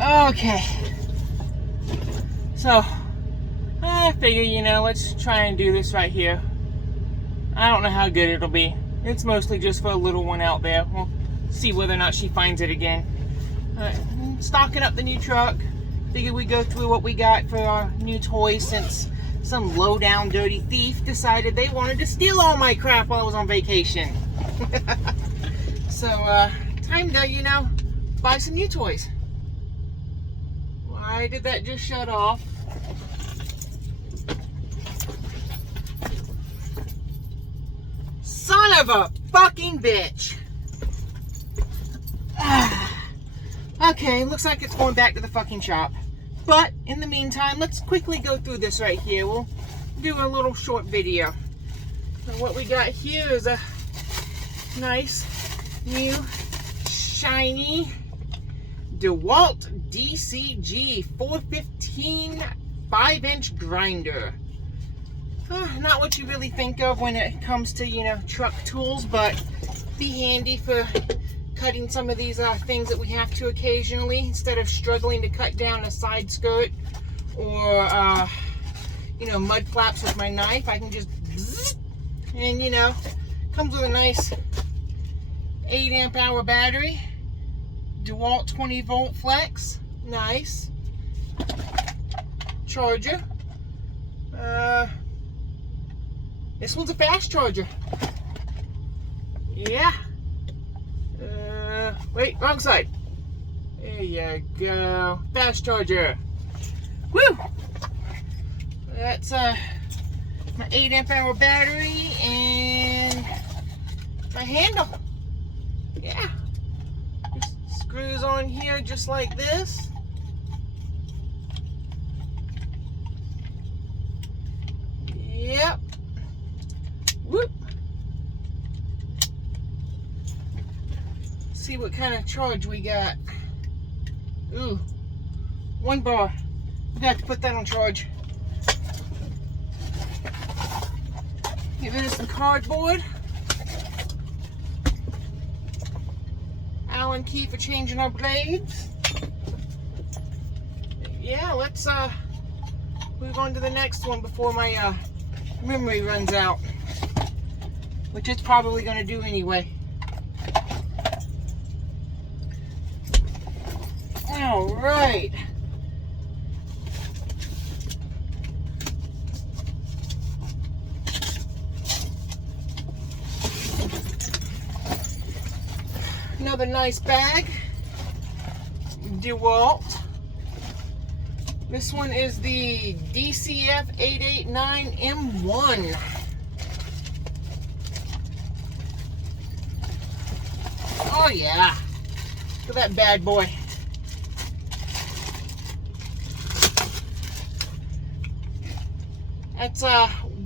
Okay. So, I figure, let's try and do this right here. I don't know how good it'll be. It's mostly just for a little one out there. We'll see whether or not she finds it again. Stocking up the new truck. Figured we go through what we got for our new toys since some low-down dirty thief decided they wanted to steal all my crap while I was on vacation. So, time to, buy some new toys. Why did that just shut off? Son of a fucking bitch! Okay, looks like it's going back to the fucking shop. But, in the meantime, let's quickly go through this right here. We'll do a little short video. So what we got here is a nice, new, shiny DeWalt DCG 415 5-inch grinder. Not what you really think of when it comes to, truck tools, but be handy for cutting some of these things that we have to occasionally, instead of struggling to cut down a side skirt or, mud flaps with my knife. I can just bzzz, and, comes with a nice 8 amp hour battery, DeWalt 20 volt flex, nice, charger, this one's a fast charger, yeah. Wait, wrong side. There you go. Fast charger. Woo! That's my 8 amp hour battery and my handle. Yeah. Just screws on here just like this. Yep. Whoop. See what kind of charge we got. Ooh, 1 bar. We got to put that on charge. Get rid of some cardboard. Allen key for changing our blades. Yeah, let's move on to the next one before my memory runs out, which it's probably going to do anyway. All right. Another nice bag. DeWalt. This one is the DCF 889M1. Oh yeah. Look at that bad boy. That's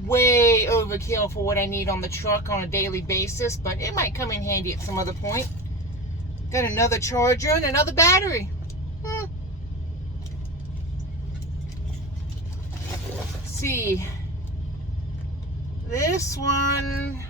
way overkill for what I need on the truck on a daily basis, but it might come in handy at some other point. Got another charger and another battery. Let's see. This one